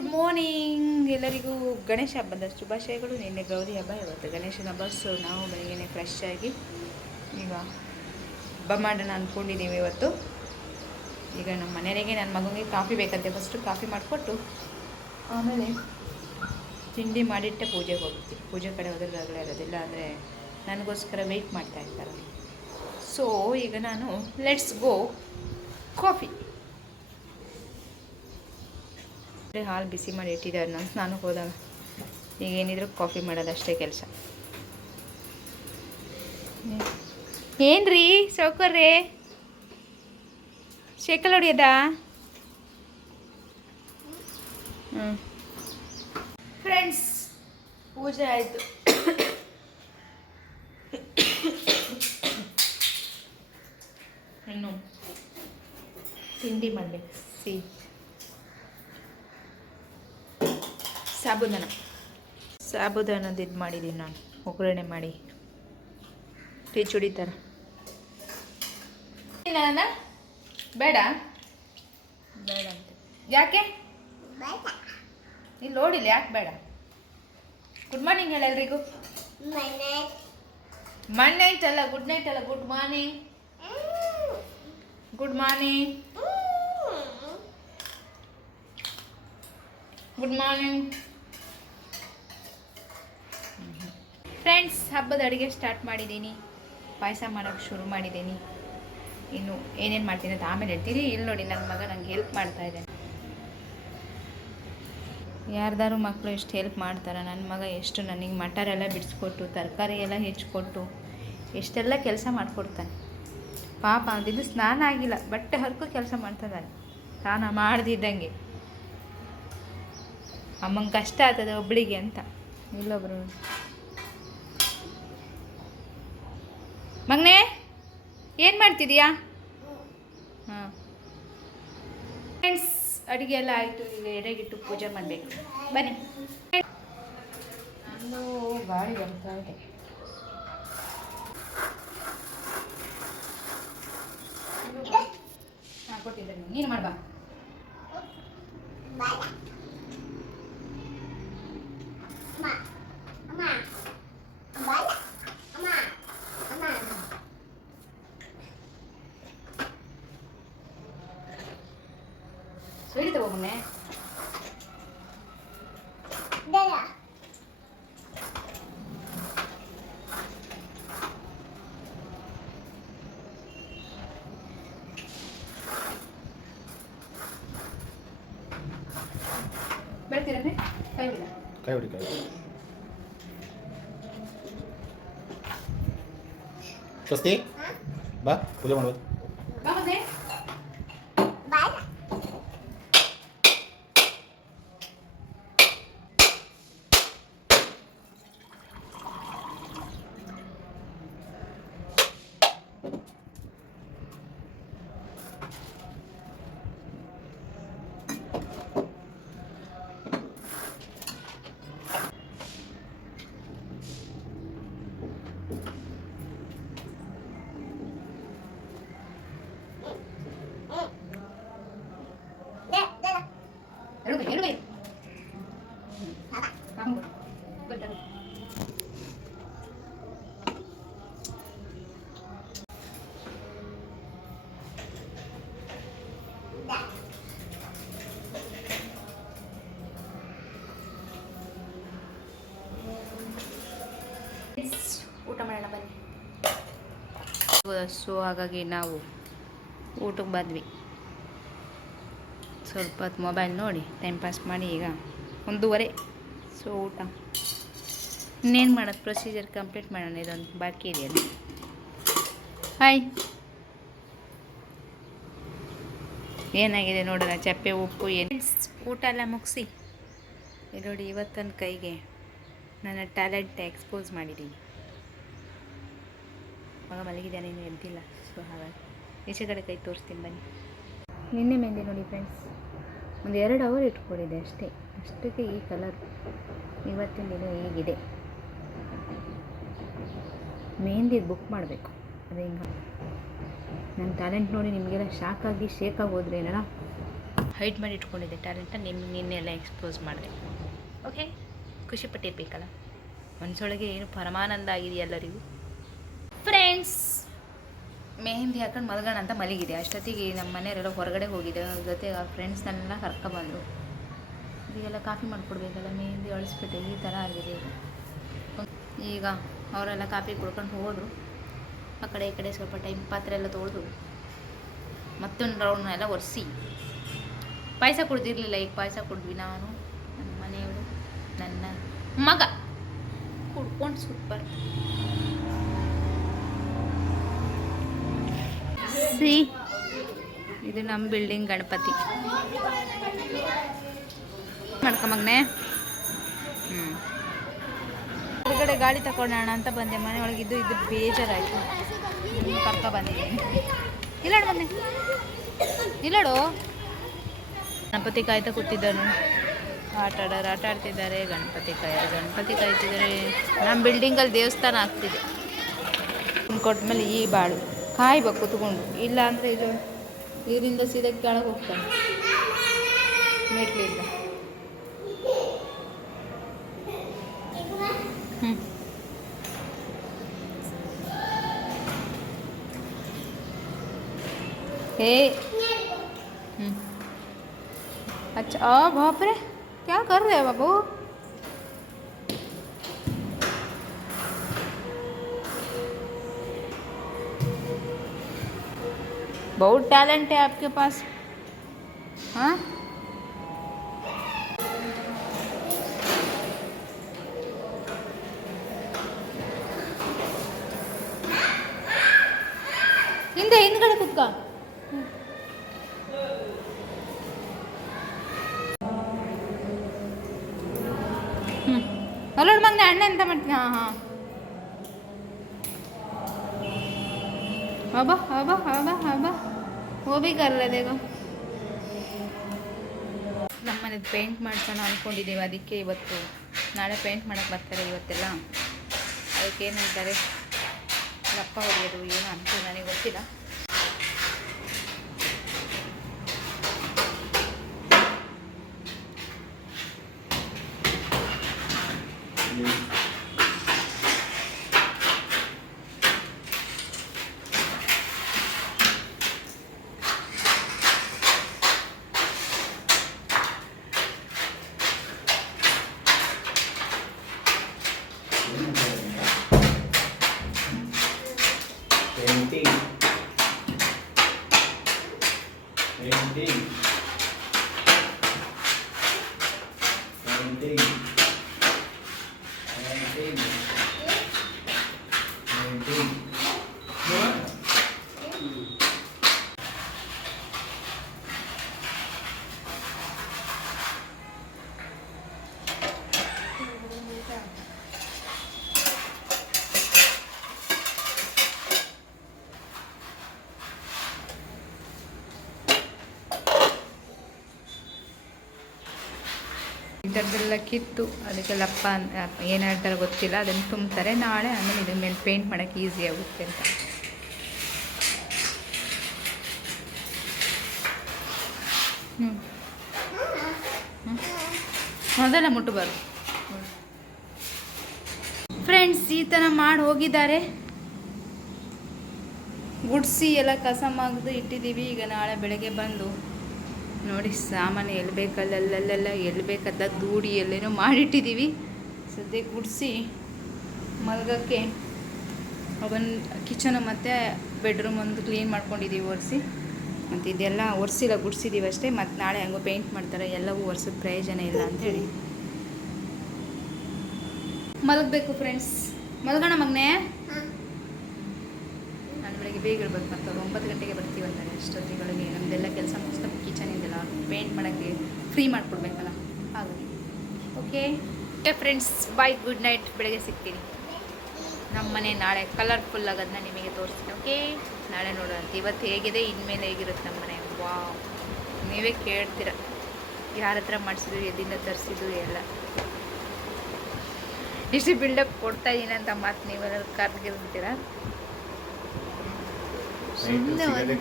Good morning ಎಲ್ಲರಿಗೂ. ಗಣೇಶ ಹಬ್ಬದ ಶುಭಾಶಯಗಳು. ನಿನ್ನೆ ಗೌರಿ ಹಬ್ಬ, ಇವತ್ತು ಗಣೇಶನ ಹಬ್ಬ. ಸೊ ನಾವು ಬೆಳಗ್ಗೆ ಫ್ರೆಶ್ ಆಗಿ ಈಗ ಹಬ್ಬ ಮಾಡೋಣ ಅಂದ್ಕೊಂಡಿದ್ದೀವಿ ಇವತ್ತು. ಈಗ ನಮ್ಮ ಮನೆಯವರಿಗೆ ನನ್ನ ಮಗನಿಗೆ ಕಾಫಿ ಬೇಕಂತೆ. ಫಸ್ಟು ಕಾಫಿ ಮಾಡಿಕೊಟ್ಟು ಆಮೇಲೆ ತಿಂಡಿ ಮಾಡಿಟ್ಟೆ ಪೂಜೆಗೆ ಹೋಗ್ತೀವಿ. ಪೂಜೆ ಕಡೆ ಹೋದ್ರೆ ರಗಳೆ ಇರೋದಿಲ್ಲ, ಅಂದರೆ ನನಗೋಸ್ಕರ ವೆಯ್ಟ್ ಮಾಡ್ತಾ ಇರ್ತಾರೆ. ಸೊ ಈಗ ನಾನು ಲೆಟ್ಸ್ ಗೋ ಕಾಫಿ. ಹಾಲು ಬಿಸಿ ಮಾಡಿ ಇಟ್ಟಿದ್ದಾರೆ. ನಾನು ಸ್ನಾನಕ್ಕೆ ಹೋದಾಗ ಈಗ ಏನಿದ್ರು ಕಾಫಿ ಮಾಡೋದಷ್ಟೇ ಕೆಲಸ. ಏನ್ರಿ ಸೌಕರ್ಯ ಶೇಕಲ್ ಹೊಡಿಯೋದಾ? ಫ್ರೆಂಡ್ಸ್, ಪೂಜೆ ಆಯಿತು. ಇನ್ನು ತಿಂಡಿ ಮಾಡಬೇಕು. ಸಾಬುದಾನದ ಇದು ಮಾಡಿದ್ದೀನಿ ನಾನು, ಒಗ್ಗರಣೆ ಮಾಡಿ ಟೀ ಚುಡಿತಾರೆ. ಇಲ್ಲ ಬೇಡ ಬೇಡ ಅಂತ ಯಾಕೆ ಇಲ್ಲಿ ನೋಡಿಲ್ಲ, ಯಾಕೆ ಬೇಡ? ಗುಡ್ ಮಾರ್ನಿಂಗ್ ಹೇಳ ಎಲ್ರಿಗೂ. ಮನ್ ನೈಟ್ ಅಲ್ಲ, ಗುಡ್ ನೈಟ್ ಅಲ್ಲ, good morning. Good morning, good morning friends. ಹಬ್ಬದ ಅಡುಗೆ ಸ್ಟಾರ್ಟ್ ಮಾಡಿದ್ದೀನಿ. ಪಾಯಸ ಮಾಡೋಕ್ಕೆ ಶುರು ಮಾಡಿದ್ದೀನಿ. ಇನ್ನು ಏನೇನು ಮಾಡ್ತೀನಿ ಅಂತ ಆಮೇಲೆ ಹೇಳ್ತೀನಿ. ಇಲ್ಲಿ ನೋಡಿ, ನನ್ನ ಮಗ ನಂಗೆ ಹೆಲ್ಪ್ ಮಾಡ್ತಾ ಇದ್ದಾನೆ. ಯಾರ್ದಾರು ಮಕ್ಕಳು ಎಷ್ಟು ಹೆಲ್ಪ್ ಮಾಡ್ತಾರೆ. ನನ್ನ ಮಗ ಎಷ್ಟು ನನಗೆ ಮಟರೆಲ್ಲ ಬಿಡಿಸ್ಕೊಟ್ಟು, ತರಕಾರಿ ಎಲ್ಲ ಹೆಚ್ಚಿಕೊಟ್ಟು ಎಷ್ಟೆಲ್ಲ ಕೆಲಸ ಮಾಡಿಕೊಡ್ತಾನೆ. ಪಾಪ ಅದಿದ್ದು ಸ್ನಾನ ಆಗಿಲ್ಲ, ಬಟ್ಟೆ ಹರ್ಕೋ ಕೆಲಸ ಮಾಡ್ತಿದ್ದಾನೆ. ಸ್ನಾನ ಮಾಡ್ದಿದ್ದಂಗೆ ಅಮ್ಮಂಗೆ ಕಷ್ಟ ಆಗ್ತದೆ ಒಬ್ಬಳಿಗೆ ಅಂತ. ಇಲ್ಲೊಬ್ರು ಮಗನೇ ಏನು ಮಾಡ್ತಿದೀಯಾ? ಹಾಂ ಫ್ರೆಂಡ್ಸ್, ಅಡುಗೆ ಎಲ್ಲ ಆಯಿತು. ಈಗ ಎಡೆಗಿಟ್ಟು ಪೂಜೆ ಮಾಡಬೇಕು. ಬನ್ನಿ. ಒಂದು ಗಾಳಿ ಬರ್ತಾ ಇದೆ. ಹಾಂ ಕೊಟ್ಟಿದ್ದೀನಿ, ನೀನು ಮಾಡ್ಬಾ. ಸ್ವೀಟ್ ತಗೋಬನ್ನೆ. ಬರ್ತೀರೇ? ಕೈ ಬಿಡ, ಕೈ ಹೊಡಿ, ಕೈ ಸ್ವಸ್ತಿ ಬಾ ಪೂಜೆ ಮಾಡ್ಬೋದು. ಬಾ ಬಂದೆ. ಊಟ ಮಾಡೋಣ ಬನ್ನಿ. ಸೊ ಹಾಗಾಗಿ ನಾವು ಊಟಕ್ಕೆ ಬಂದ್ವಿ. ಸ್ವಲ್ಪ ಹೊತ್ತು ಮೊಬೈಲ್ ನೋಡಿ ಟೈಮ್ ಪಾಸ್ ಮಾಡಿ ಈಗ 1:30. ಸೊ ಊಟ ಇನ್ನೇನು ಮಾಡೋದು, ಪ್ರೊಸೀಜರ್ ಕಂಪ್ಲೀಟ್ ಮಾಡೋಣ. ಇದೊಂದು ಬಾಕಿ ಇದೆಯಲ್ಲ. ಹಾಯ್, ಏನಾಗಿದೆ ನೋಡೋಣ. ಚಪ್ಪೆ ಉಪ್ಪು ಏನು. ಊಟ ಎಲ್ಲ ಮುಗಿಸಿ ನೋಡಿ, ಇವತ್ತೊಂದು ಕೈಗೆ ನನ್ನ ಟ್ಯಾಲೆಂಟ್ ಎಕ್ಸ್ಪೋಸ್ ಮಾಡಿದ್ದೀನಿ. ಮಗ ಮಲಗಿದ್ದಾನೆ, ಇನ್ನೂ ಎದ್ದಿಲ್ಲ. ಸೊ ಹಾಗಾಗಿ ಈಚೆ ಕಡೆ ಕೈ ತೋರಿಸ್ತೀನಿ ಬನ್ನಿ. ನಿನ್ನೆ ಮೆಹಂದಿ ನೋಡಿ ಫ್ರೆಂಡ್ಸ್, ಒಂದು 2 ಅವರ್ ಇಟ್ಕೊಂಡಿದ್ದೆ ಅಷ್ಟೇ. ಅಷ್ಟಕ್ಕೆ ಈ ಕಲರ್. ಇವತ್ತಿನ ದಿನ ಹೀಗಿದೆ. ಮೆಹಂದಿ ಬುಕ್ ಮಾಡಬೇಕು. ಅದೇ ಹಿಂಗೆ ನನ್ನ ಟ್ಯಾಲೆಂಟ್ ನೋಡಿ ನಿಮಗೆಲ್ಲ ಶಾಕಾಗಿ ಶೇಕಾಗಿ ಹೋದ್ರೇನಲ್ಲ. ಹೈಡ್ ಮಾಡಿ ಇಟ್ಕೊಂಡಿದ್ದೆ ಟ್ಯಾಲೆಂಟ್ನ ನಿನ್ನೆಲ್ಲ ಎಕ್ಸ್ಪೋಸ್ ಮಾಡಿದೆ. ಓಕೆ, ಖುಷಿ ಪಟ್ಟಿರ್ಬೇಕಲ್ಲ, ಮನಸ್ಸೊಳಗೆ ಏನು ಪರಮಾನಂದ ಆಗಿದೆ ಎಲ್ಲರಿಗೂ. ಫ್ರೆಂಡ್ಸ್, ಮೆಹಂದಿ ಹಾಕೊಂಡು ಮಲ್ಗೋಣ ಅಂತ ಮಲಗಿದೆ. ಅಷ್ಟೊತ್ತಿಗೆ ನಮ್ಮ ಮನೆಯವರೆಲ್ಲ ಹೊರಗಡೆ ಹೋಗಿದೆ, ಅವ್ರ ಜೊತೆ ಅವ್ರ ಫ್ರೆಂಡ್ಸ್ನೆಲ್ಲ ಕರ್ಕೊಬಂದರು. ಈಗೆಲ್ಲ ಕಾಫಿ ಮಾಡಿಕೊಡ್ಬೇಕಲ್ಲ, ಮೆಹಂದಿ ಅಳಿಸ್ಬಿಟ್ಟೆ ಈ ಥರ ಆಗಿದೆ. ಈಗ ಅವರೆಲ್ಲ ಕಾಫಿ ಕುಡ್ಕೊಂಡು ಹೋದರು. ಆ ಕಡೆ ಈ ಕಡೆ ಸ್ವಲ್ಪ ಟೈಮ್ ಪಾತ್ರೆ ಎಲ್ಲ ತೊಳೆದು ಮತ್ತೊಂದು ರೌಂಡ್ನೆಲ್ಲ ಒರೆಸಿ ಪಾಯಸ ಕುಡ್ದಿರಲಿಲ್ಲ. ಈಗ ಪಾಯಸ ಕುಡಿದ್ವಿ, ನಾನು, ನನ್ನ ಮನೆಯವರು, ನನ್ನ ಮಗ ಕುಡ್ಕೊಂಡು ಸೂಪರ್. ಇದು ನಮ್ಮ ಬಿಲ್ಡಿಂಗ್ ಗಣಪತಿ ಮಾಡ್ಕೊಂಬಗ್ನೆ. ಹೊರಗಡೆ ಗಾಳಿ ತಗೊಂಡೋಣ ಅಂತ ಬಂದೆ, ಮನೆಯೊಳಗಿದ್ದು ಇದು ಬೇಜಾರಾಯಿತು, ಕರ್ಕ ಬಂದಿದ್ದೀನಿ. ಇಲ್ಲಾಡು ಬನ್ನಿ, ಇಲ್ಲಾಡು. ಗಣಪತಿ ಕಾಯ್ತಾ ಕೂತಿದ್ದಾನು, ಆಟ ಆಡ್ತಿದ್ದಾರೆ. ಗಣಪತಿ ಕಾಯ್ತಿದ್ದಾರೆ. ನಮ್ಮ ಬಿಲ್ಡಿಂಗಲ್ಲಿ ದೇವಸ್ಥಾನ ಆಗ್ತಿದೆ. ಕೊಟ್ಮೇಲೆ ಈ ಬಾಳು ಕಾಯ್ಬೇಕು ಕೂತ್ಕೊಂಡು, ಇಲ್ಲ ಅಂದರೆ ಇದು ಇದರಿಂದ ಸೀದಾ ಕೆಳಗೆ ಹೋಗ್ತಾನೆ ಮೆಟ್ಲಿಂದ. अच्छा, बाप रे, क्या कर रहे हैं बाबू? बहुत टैलेंट है आपके पास, हाँ? ಹಿಂದ್ಗಡೆ ಕುತ್ಕ. ಅಲ್ಲೋಡ್ ಮಗನೆ, ಅಣ್ಣ ಎಂತ ಮಾಡ್ತೀನಿ. ಹಾಂ ಹಬ್ಬ ಹಬ್ಬ ಹಬ್ಬ ಹಬ್ಬ वो भी कर रहे देखो. ನಮ್ಮನೇದು ಪೇಂಟ್ ಮಾಡ್ಸೋಣ ಅಂದ್ಕೊಂಡಿದ್ದೀವಿ. ಅದಕ್ಕೆ ಇವತ್ತು ನಾಳೆ ಪೇಂಟ್ ಮಾಡೋಕ್ಕೆ ಬರ್ತಾರೆ ಇವತ್ತೆಲ್ಲ. ಅದಕ್ಕೆ ಏನಂತಾರೆ ಲಪ್ಪ ಹೊಡೆಯೋದು ಏನು ಅಂತ ನನಗೆ ಗೊತ್ತಿಲ್ಲ. ಇದರದೆಲ್ಲ ಕಿತ್ತು ಅದಕ್ಕೆ ಲಪ್ಪ ಏನು ಹೇಳ್ತಾರೆ ಗೊತ್ತಿಲ್ಲ, ಅದನ್ನು ತುಂಬ್ತಾರೆ ನಾಳೆ. ಆಮೇಲೆ ಇದ್ರ ಮೇಲೆ ಪೇಂಟ್ ಮಾಡೋಕ್ಕೆ ಈಸಿ ಆಗುತ್ತೆ ಅಂತ. ಅದೆಲ್ಲ ಮುಟ್ಟಬಾರ್ದು ಫ್ರೆಂಡ್ಸ್. ಈ ಥರ ಮಾಡಿ ಹೋಗಿದ್ದಾರೆ. ಗುಡಿಸಿ ಎಲ್ಲ ಕಸ ಮಾಗ್ದು ಇಟ್ಟಿದ್ದೀವಿ. ಈಗ ನಾಳೆ ಬೆಳಗ್ಗೆ ಬಂದು ನೋಡಿ ಸಾಮಾನು ಎಲ್ಲಿ ಬೇಕಲ್ಲೆಲ್ಲ ಎಲ್ಲಿ ಬೇಕಲ್ಲ ದೂಡಿ ಎಲ್ಲೇನೋ ಮಾಡಿಟ್ಟಿದ್ದೀವಿ. ಸದ್ಯಕ್ಕೆ ಗುಡಿಸಿ ಮಲ್ಗೋಕ್ಕೆ ಒಂದು ಕಿಚನು ಮತ್ತು ಬೆಡ್ರೂಮ್ ಒಂದು ಕ್ಲೀನ್ ಮಾಡ್ಕೊಂಡಿದ್ದೀವಿ ಒರೆಸಿ. ಮತ್ತು ಇದೆಲ್ಲ ಒರೆಸಿಲ್ಲ, ಗುಡಿಸಿದ್ದೀವಿ ಅಷ್ಟೇ. ಮತ್ತು ನಾಳೆ ಹಂಗೋ ಪೇಂಟ್ ಮಾಡ್ತಾರೆ, ಎಲ್ಲವೂ ಒರೆಸೋದು ಪ್ರಯೋಜನ ಇಲ್ಲ ಅಂಥೇಳಿ ಮಲಗಬೇಕು ಫ್ರೆಂಡ್ಸ್. ಮಲಗೋಣ ಮಗನೇ. ನಾನು ಬೆಳಗ್ಗೆ ಬೇಗ ಇರ್ಬೇಕು, ಮತ್ತು ಅವ್ರು 9 ಗಂಟೆಗೆ ಬರ್ತೀವಿ ಅಂತಾರೆ. ಅಷ್ಟೊತ್ತಿಗಳಿಗೆ ನಮ್ಮದೆಲ್ಲ ಕೆಲಸ ಮುಗಿಸ್ಕೊಂಡು ಕಿಚನಿಂದೆಲ್ಲ ಪೇಂಟ್ ಮಾಡೋಕ್ಕೆ ಫ್ರೀ ಮಾಡಿಕೊಡ್ಬೇಕಲ್ಲ, ಹಾಗಾಗಿ. ಓಕೆ ಫ್ರೆಂಡ್ಸ್, ಬಾಯ್, ಗುಡ್ ನೈಟ್. ಬೆಳಗ್ಗೆ ಸಿಗ್ತೀನಿ. ನಮ್ಮ ಮನೆ ನಾಳೆ ಕಲರ್ಫುಲ್ ಆಗೋದನ್ನ ನಿಮಗೆ ತೋರಿಸ್ತೀನಿ. ಓಕೆ, ನಾಳೆ ನೋಡೋಣ. ಇವತ್ತು ಹೇಗಿದೆ, ಇನ್ಮೇಲೆ ಹೇಗಿರುತ್ತೆ ನಮ್ಮ ಮನೆ. ವಾವ್, ನೀವೇ ಕೇಳ್ತೀರ ಯಾರ ಹತ್ರ ಮಾಡಿಸಿದ್ರು, ಎಲ್ಲಿಂದ ತರಿಸಿದ್ರು ಎಲ್ಲ. ಇಷ್ಟು ಬಿಲ್ಡಪ್ ಕೊಡ್ತಾ ಇದ್ದೀನಿ ಅಂತ ಮಾತು ನೀವೆಲ್ಲ ಕರ್ಗಿರ್ತೀರ. ಸುಮ್ಮನೆ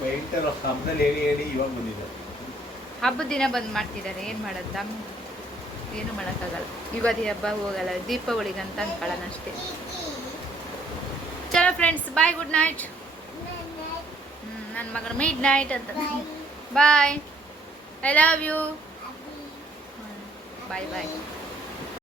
ವೈಂಟರ್ ಹಬ್ಬದಲ್ಲಿ ಹೇಳಿ ಹೇಳಿ ಇವಾಗ ಬಂದಿದ್ದಾರೆ. ಹಬ್ಬದ ದಿನ ಬಂದ್ ಮಾಡ್ತಿದ್ದಾರೆ, ಏನು ಮಾಡೋದು ಏನು ಮಾಡೋಕ್ಕಾಗಲ್ಲ. ಯುಗಾದಿ ಹಬ್ಬ ಹೋಗಲ್ಲ, ದೀಪಾವಳಿಗಂತ ಅನ್ಕೊಳ್ಳೋಣ ಅಷ್ಟೇ. ಚಲೋ ಫ್ರೆಂಡ್ಸ್, ಬಾಯ್, ಗುಡ್ ನೈಟ್. ನನ್ನ ಮಗನ ಮಿಡ್ ನೈಟ್ ಅಂತ. Bye, I love you. Bye bye.